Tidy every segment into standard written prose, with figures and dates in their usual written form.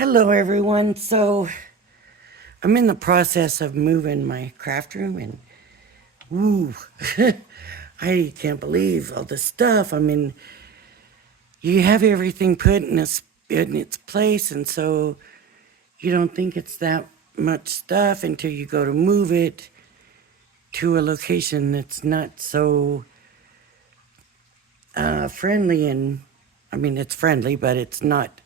Hello, everyone. So I'm in the process of moving my craft room, and ooh, I can't believe all this stuff. I mean, you have everything put in its place, and so you don't think it's that much stuff until you go to move it to a location that's not so friendly. And I mean, it's friendly, but it's not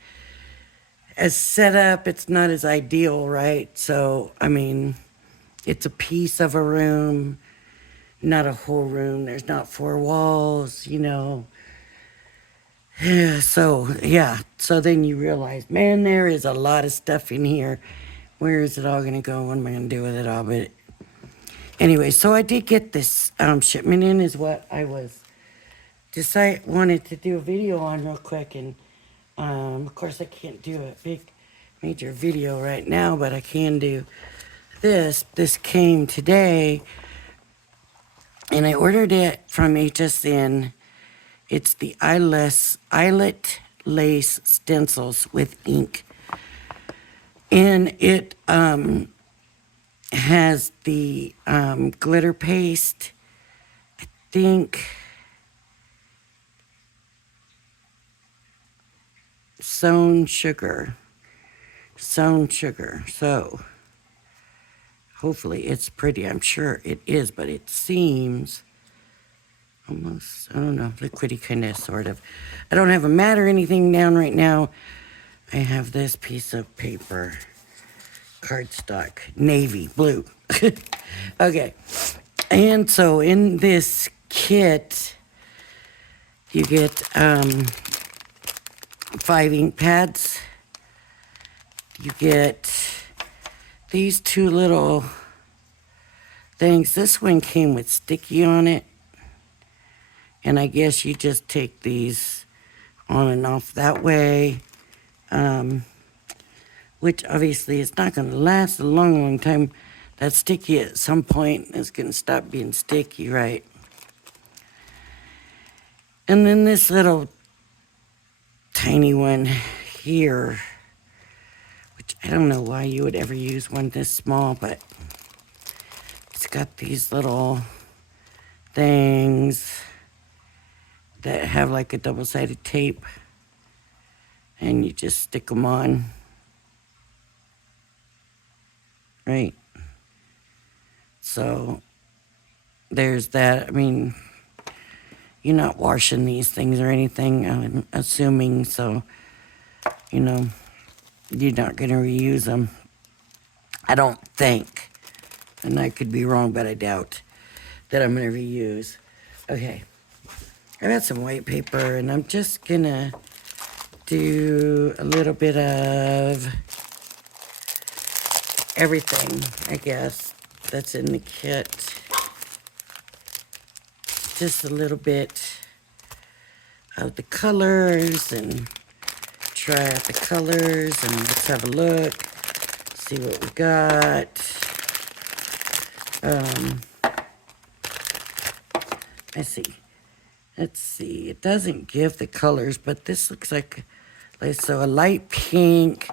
as set up. It's not as ideal, right? So I mean, it's a piece of a room, not a whole room. There's not four walls. Yeah, so then you realize, man, there is a lot of stuff in here. Where is it all going to go? What am I going to do with it all? But anyway, so I did get this shipment in, is what I wanted to do a video on real quick. And of course, I can't do a big major video right now, but I can do this. This came today, and I ordered it from HSN. It's the Eyelet lace stencils with ink. And it has the glitter paste, I think, sewn sugar. So hopefully it's pretty. I'm sure it is, but it seems almost, I don't know, liquidy kind of, sort of. I don't have a mat or anything down right now. I have this piece of paper, cardstock, navy blue. Okay. And so in this kit, you get 5 ink pads. You get these 2 little things. This one came with sticky on it. And I guess you just take these on and off that way, which obviously is not going to last a long, long time. That sticky at some point is going to stop being sticky, right? And then this little tiny one here, which I don't know why you would ever use one this small, but it's got these little things that have like a double-sided tape, and you just stick them on, right? So there's that. I mean, you're not washing these things or anything, I'm assuming, so you're not going to reuse them, I don't think. And I could be wrong, but I doubt that I'm going to reuse. Okay. I got some white paper, and I'm just gonna do a little bit of everything, I guess, that's in the kit. Just a little bit of the colors, and try out the colors, and let's have a look, see what we got. Let's see, it doesn't give the colors, but this looks like so a light pink,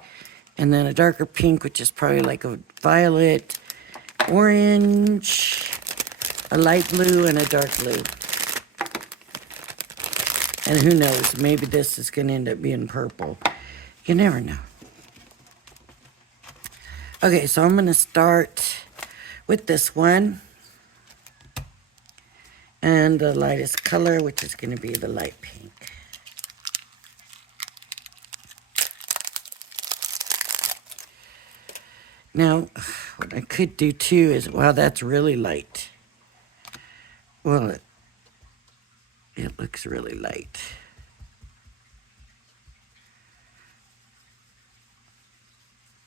and then a darker pink, which is probably like a violet, orange, a light blue, and a dark blue. And who knows, maybe this is going to end up being purple. You never know. Okay, so I'm going to start with this one. And the lightest color, which is going to be the light pink. Now, what I could do too is, wow, that's really light. Well, it looks really light.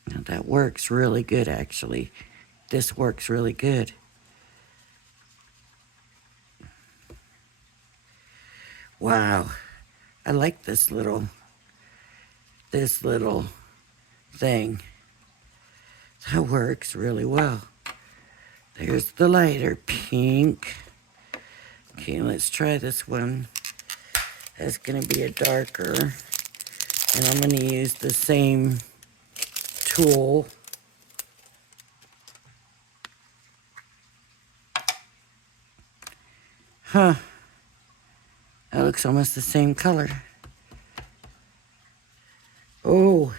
Now that works really good, actually. This works really good. Wow, I like this little thing. That works really well. There's the lighter pink. Okay, let's try this one. That's gonna be a darker. And I'm gonna use the same tool. Huh. That looks almost the same color. Oh,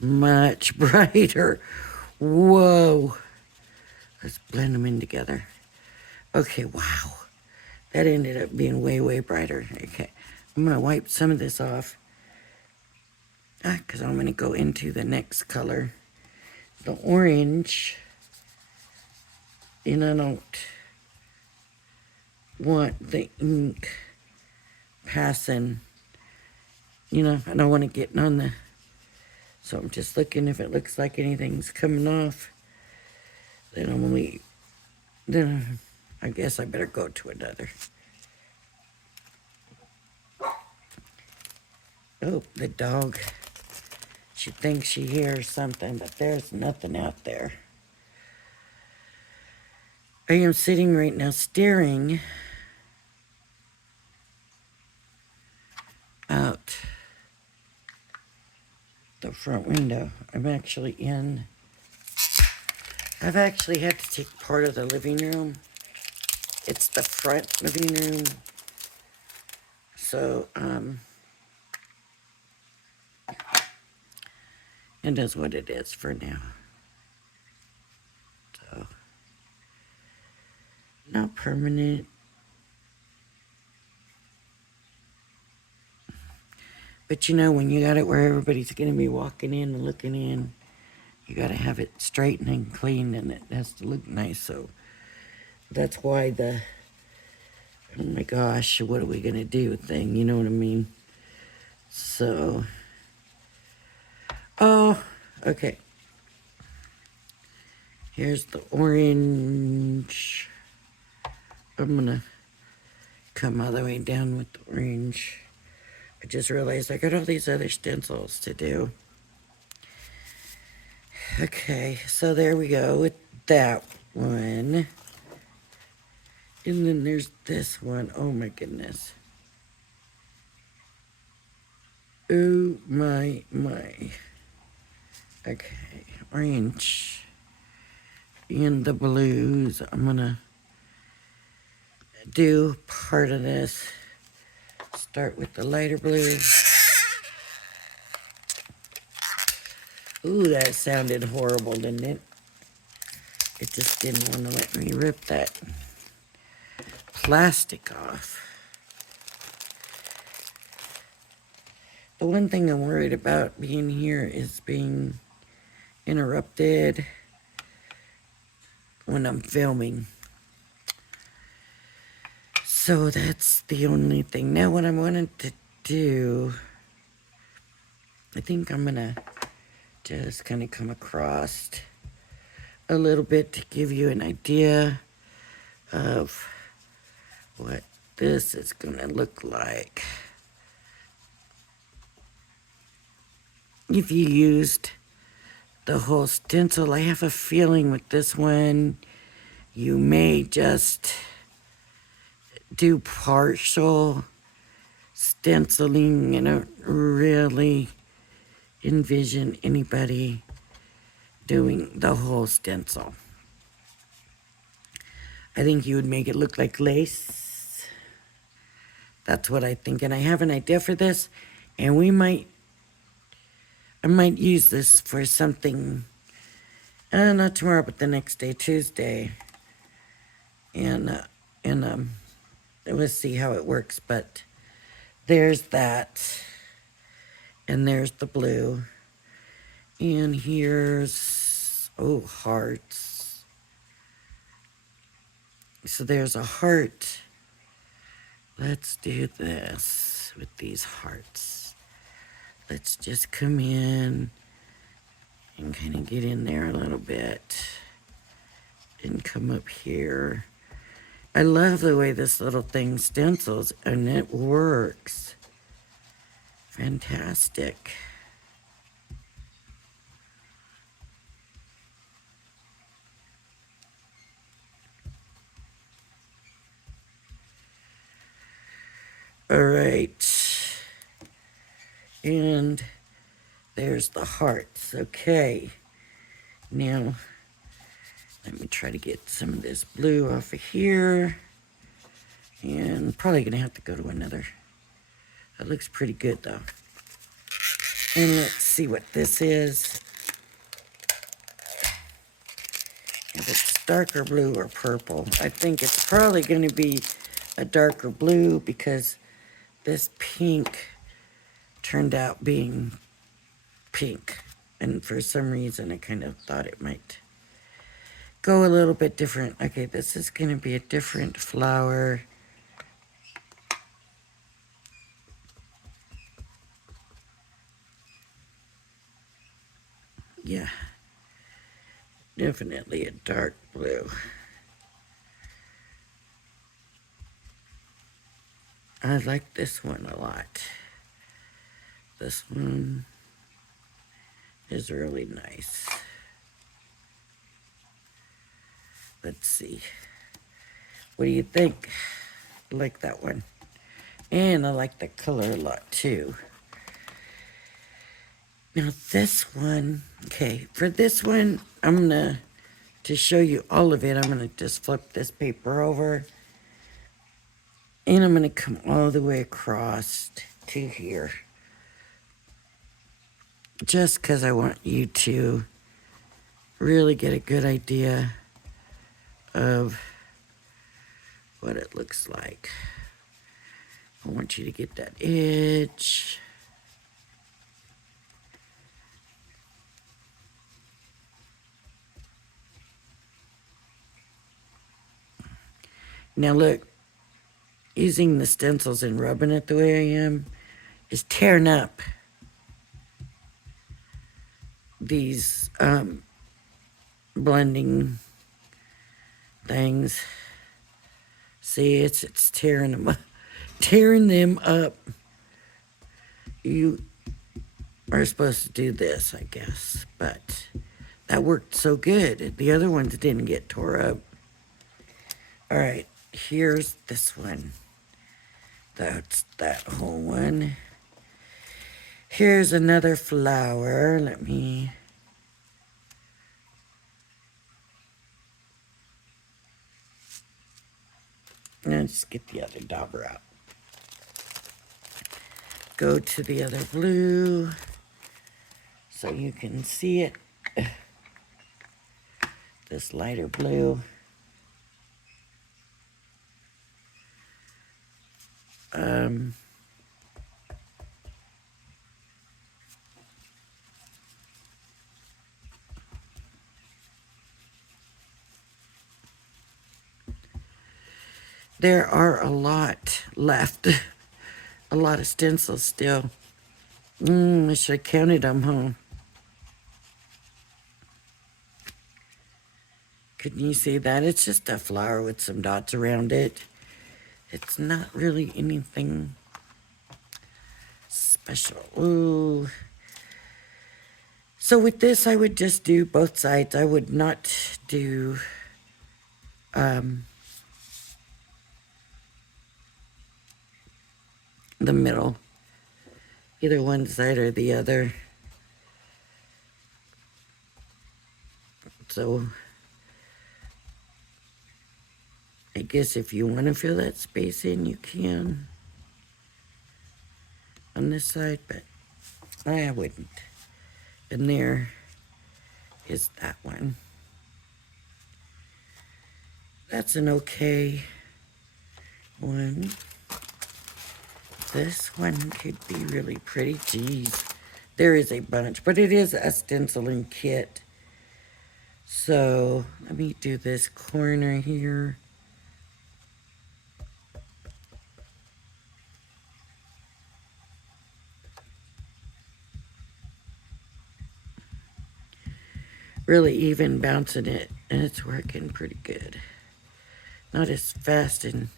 much brighter. Whoa. Let's blend them in together. Okay, wow. That ended up being way, way brighter. Okay, I'm gonna wipe some of this off. Because I'm gonna go into the next color. The orange. And I don't want the ink passing. You know, I don't want it getting on the... So I'm just looking if it looks like anything's coming off. Then I'm gonna leave. Then I guess I better go to another. Oh, the dog. She thinks she hears something, but there's nothing out there. I am sitting right now staring out the front window. I've actually had to take part of the living room. It's the front living room. So, it is what it is for now. So, not permanent. But you know, when you got it where everybody's going to be walking in and looking in, you got to have it straight and clean, and it has to look nice. So that's why the, oh my gosh, what are we going to do thing, you know what I mean? So, oh, okay. Here's the orange. I'm going to come all the way down with the orange. I just realized I got all these other stencils to do. Okay, so there we go with that one. And then there's this one. Oh my goodness. Oh my. Okay, orange. And the blues. I'm gonna do part of this. Start with the lighter blue. Ooh, that sounded horrible, didn't it? It just didn't want to let me rip that plastic off. The one thing I'm worried about being here is being interrupted when I'm filming. So that's the only thing. Now what I wanted to do, I think I'm gonna just kind of come across a little bit to give you an idea of what this is gonna look like. If you used the whole stencil, I have a feeling with this one, you may just do partial stenciling. I don't really envision anybody doing the whole stencil. I think you would make it look like lace. That's what I think. And I have an idea for this, and I might use this for something, not tomorrow, but the next day, Tuesday. And we'll see how it works. But there's that. And there's the blue. And here's, oh, hearts. So there's a heart. Let's do this with these hearts. Let's just come in and kind of get in there a little bit and come up here. I love the way this little thing stencils, and it works. Fantastic. All right. And There's the hearts. Okay. Now, let me try to get some of this blue off of here. And probably going to have to go to another. That looks pretty good, though. And let's see what this is. If it's darker blue or purple. I think it's probably going to be a darker blue because this pink turned out being pink. And for some reason, I kind of thought it might go a little bit different. Okay, this is going to be a different flower. Yeah, definitely a dark blue. I like this one a lot. This one is really nice. Let's see. What do you think? I like that one. And I like the color a lot too. Now this one, okay, for this one, I'm gonna, to show you all of it, I'm gonna just flip this paper over. And I'm gonna come all the way across to here. Just because I want you to really get a good idea of what it looks like. I want you to get that edge. Now look, using the stencils and rubbing it the way I am is tearing up these blending things. See, it's tearing them up. Tearing them up. You are supposed to do this, I guess, but that worked so good. The other ones didn't get tore up. All right, here's this one. That's that whole one. Here's another flower. Let me... Let's get the other dauber out. Go to the other blue so you can see it. This lighter blue. There are a lot left. A lot of stencils still. I should have counted them, huh? Couldn't you see that? It's just a flower with some dots around it. It's not really anything special. Ooh. So with this, I would just do both sides. I would not do the middle, either one side or the other. So I guess if you want to fill that space in, you can on this side, but I wouldn't. And there is that one. That's an okay one. This one could be really pretty. Geez, there is a bunch, but it is a stenciling kit. So let me do this corner here. Really even bouncing it, and it's working pretty good. Not as fast and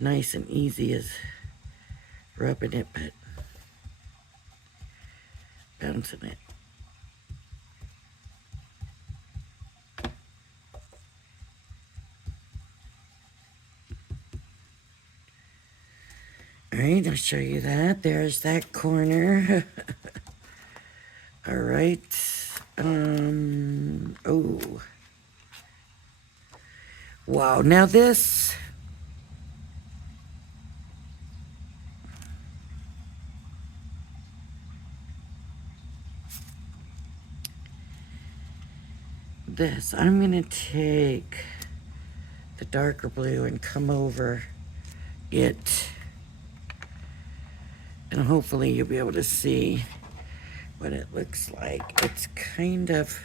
nice and easy as rubbing it, but bouncing it. All right, I'll show you that. There's that corner. All right. Oh. Wow. Now this. I'm going to take the darker blue and come over it. And hopefully you'll be able to see what it looks like. It's kind of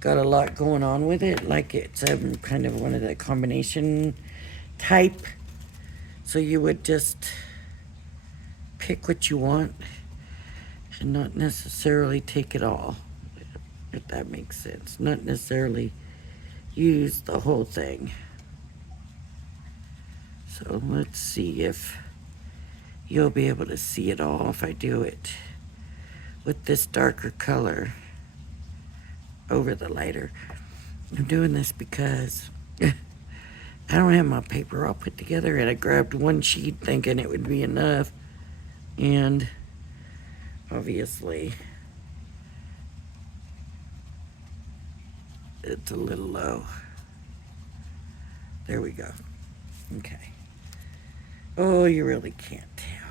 got a lot going on with it, like it's kind of one of the combination type. So you would just pick what you want and not necessarily take it all, if that makes sense. Not necessarily use the whole thing. So let's see if you'll be able to see it all if I do it with this darker color over the lighter. I'm doing this because I don't have my paper all put together, and I grabbed one sheet thinking it would be enough, and obviously it's a little low. There we go. Okay. Oh, you really can't tell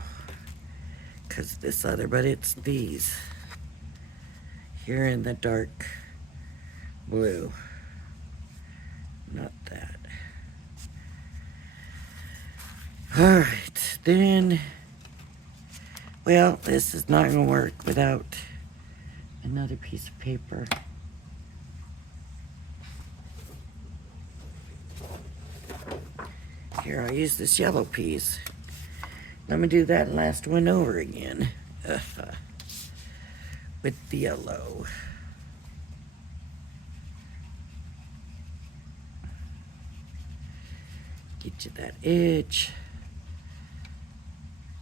because this other, but it's these here in the dark blue, not that. All right, then, well, this is not going to work without another piece of paper. Here, I'll use this yellow piece. Let me do that last one over again with the yellow. Get you that edge.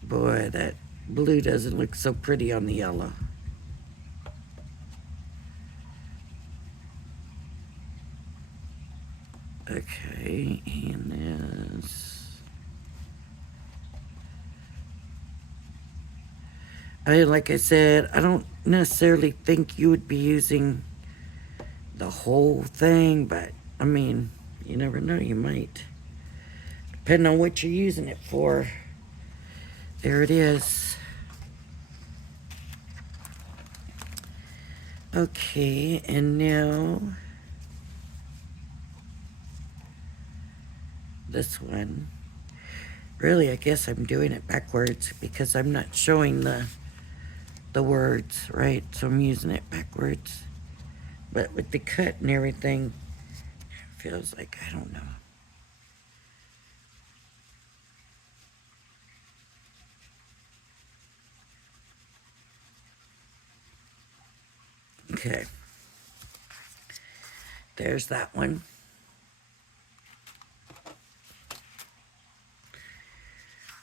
Boy, that blue doesn't look so pretty on the yellow. Okay, and this. Like I said, I don't necessarily think you would be using the whole thing, but I mean, you never know, you might. Depending on what you're using it for. There it is. Okay, and now this one. Really, I guess I'm doing it backwards because I'm not showing the words, right? So I'm using it backwards. But with the cut and everything, it feels like, I don't know. Okay. There's that one.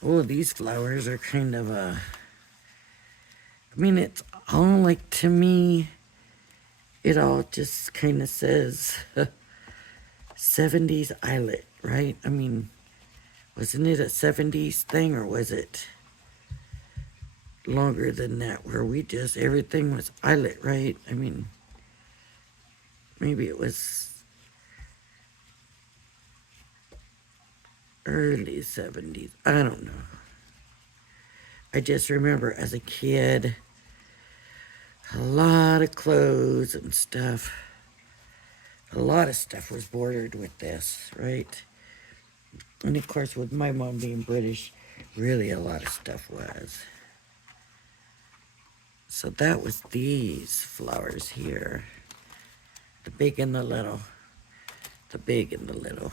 Oh, these flowers are kind of I mean, it's all like, to me, it all just kind of says 70s Eyelet, right? I mean, wasn't it a 70s thing, or was it longer than that, where we just, everything was Eyelet, right? I mean, maybe it was early 70s. I don't know. I just remember as a kid, a lot of clothes and stuff. A lot of stuff was bordered with this, right? And of course, with my mom being British, really a lot of stuff was. So that was these flowers here. The big and the little. The big and the little.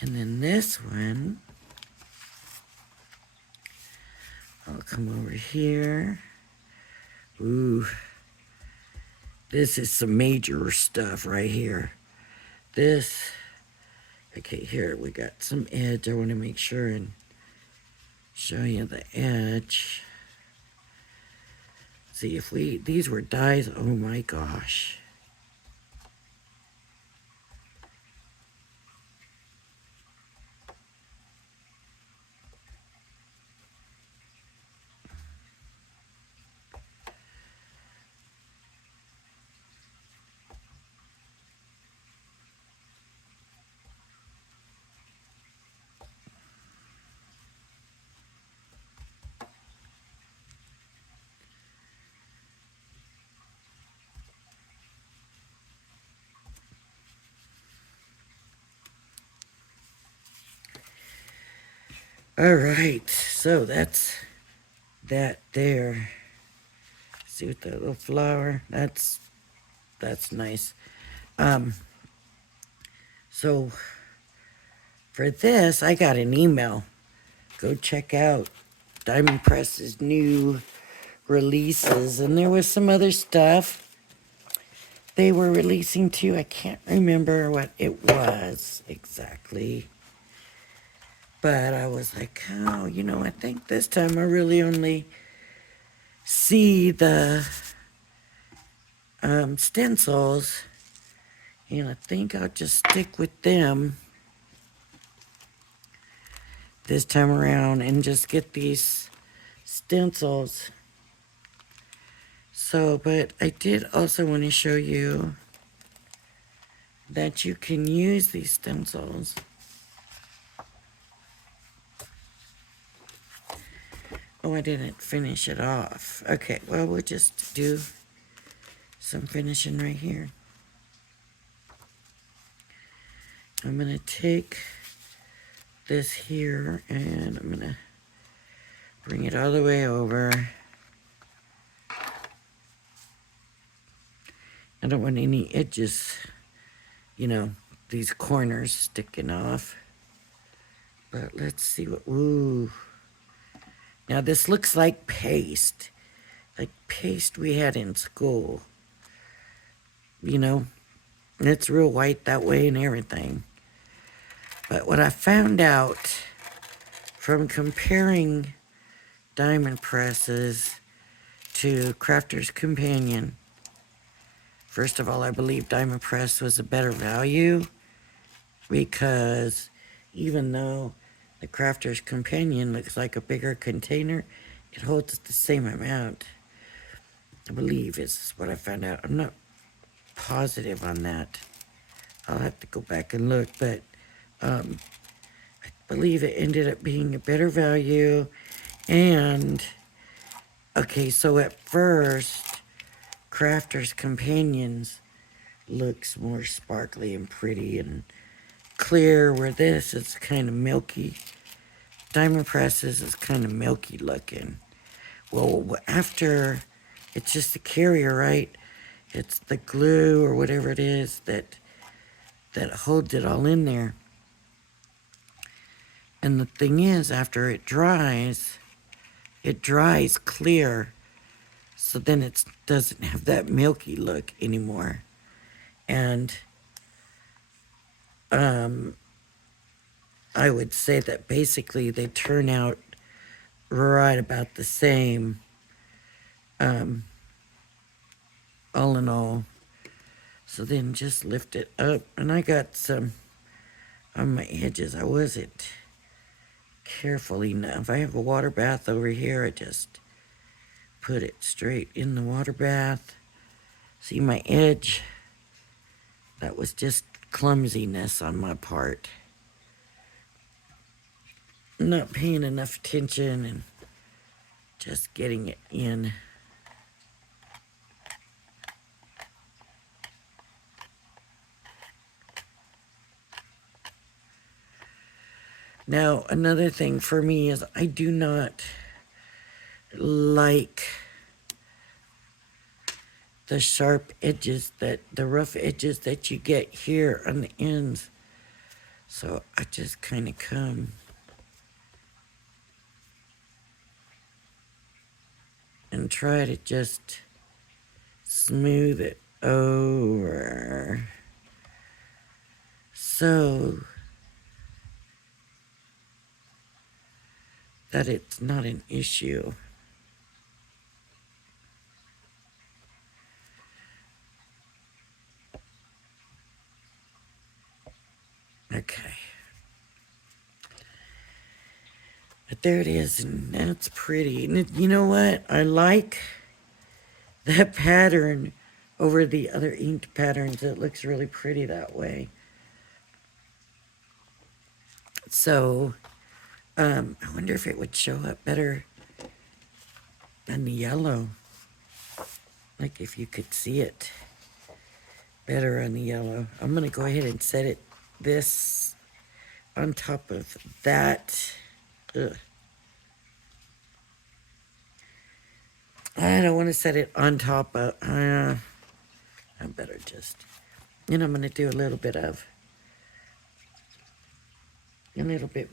And then this one, I'll come over here. Ooh, this is some major stuff right here. This, okay, here we got some edge. I want to make sure and show you the edge. See if these were dyes, oh my gosh. All right, so that's that there. See with that little flower? That's nice. Um, so for this, I got an email. Go check out Diamond Press's new releases, and there was some other stuff they were releasing too. I can't remember what it was exactly. But I was like, oh, I think this time I really only see the stencils, and I think I'll just stick with them this time around and just get these stencils. So, but I did also want to show you that you can use these stencils. Oh, I didn't finish it off. Okay, well, we'll just do some finishing right here. I'm going to take this here and I'm going to bring it all the way over. I don't want any edges, these corners sticking off. But let's see what, ooh. Now this looks like paste we had in school. It's real white that way and everything. But what I found out from comparing diamond presses to Crafter's Companion, first of all, I believe Diamond Press was a better value because even though the Crafter's Companion looks like a bigger container, it holds the same amount. I believe is what I found out. I'm not positive on that. I'll have to go back and look, but I believe it ended up being a better value. And, okay, so at first, Crafter's Companions looks more sparkly and pretty and clear, where this is kind of milky. Diamond Presses is kind of milky looking. Well, after, it's just the carrier, right? It's the glue or whatever it is that holds it all in there. And the thing is, after it dries clear, so then it doesn't have that milky look anymore. And I would say that basically they turn out right about the same, all in all. So then just lift it up. And I got some on my edges. I wasn't careful enough. I have a water bath over here. I just put it straight in the water bath. See my edge? That was just clumsiness on my part. Not paying enough attention and just getting it in. Now, another thing for me is I do not like the sharp edges, the rough edges that you get here on the ends. So I just kind of come and try to just smooth it over so that it's not an issue. Okay. But there it is, and that's pretty. And you know what? I like that pattern over the other inked patterns. It looks really pretty that way. So, I wonder if it would show up better than the yellow. Like if you could see it better on the yellow. I'm going to go ahead and set this on top of that. Ugh. I don't want to set it on top of, I better just, and I'm going to do a little bit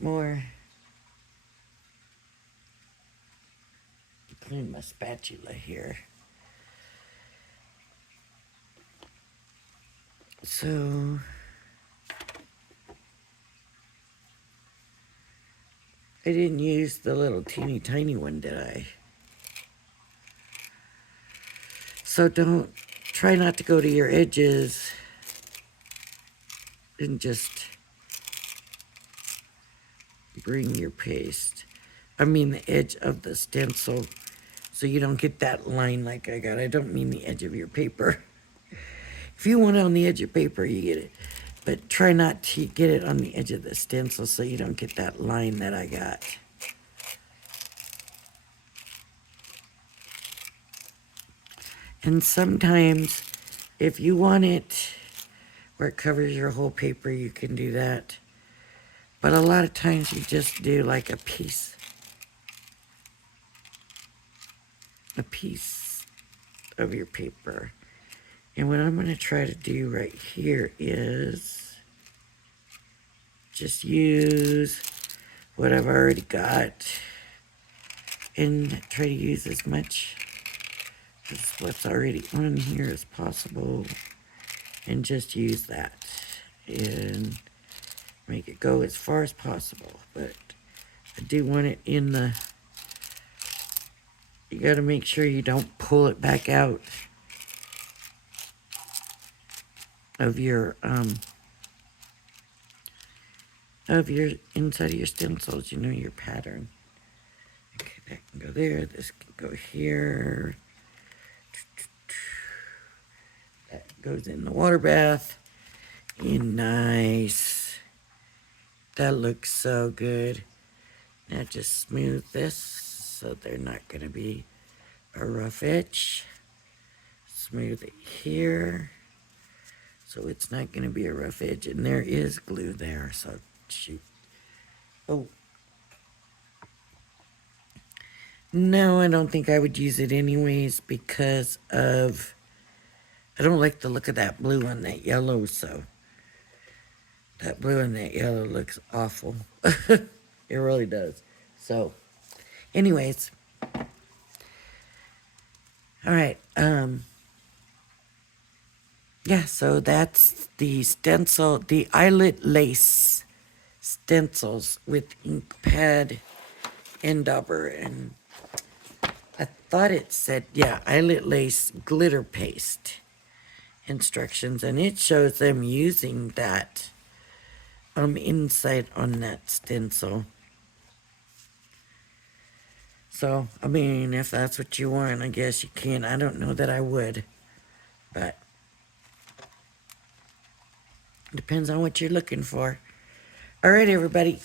more. Clean my spatula here. So, I didn't use the little teeny tiny one, did I? So try not to go to your edges and just bring your paste. I mean the edge of the stencil so you don't get that line like I got. I don't mean the edge of your paper. If you want it on the edge of paper, you get it. But try not to get it on the edge of the stencil so you don't get that line that I got. And sometimes, if you want it where it covers your whole paper, you can do that. But a lot of times you just do like a piece of your paper. And what I'm going to try to do right here is just use what I've already got and try to use as much as what's already on here as possible and just use that and make it go as far as possible. But I do want it in the, you got to make sure you don't pull it back out of your inside of your stencils, you know, your pattern. Okay, that can go there, this can go here. That goes in the water bath. And nice. That looks so good. Now just smooth this so they're not going to be a rough edge. Smooth it here so it's not going to be a rough edge. And there is glue there, so shoot. Oh. No, I don't think I would use it anyways because of, I don't like the look of that blue on that yellow, so that blue and that yellow looks awful. It really does. So, anyways. All right. Yeah, so that's the stencil, the Eyelet lace stencils with ink pad and dauber. And I thought it said, yeah, Eyelet lace glitter paste instructions. And it shows them using that inside on that stencil. So, I mean, if that's what you want, I guess you can. I don't know that I would, but depends on what you're looking for. All right, everybody.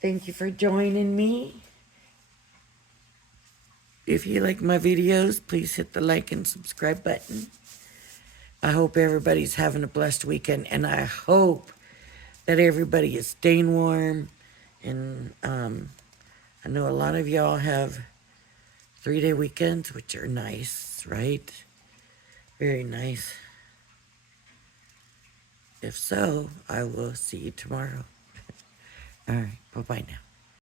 Thank you for joining me. If you like my videos, please hit the like and subscribe button. I hope everybody's having a blessed weekend, and I hope that everybody is staying warm. And I know a lot of y'all have 3-day weekends, which are nice, right? Very nice. If so, I will see you tomorrow. All right, bye-bye now.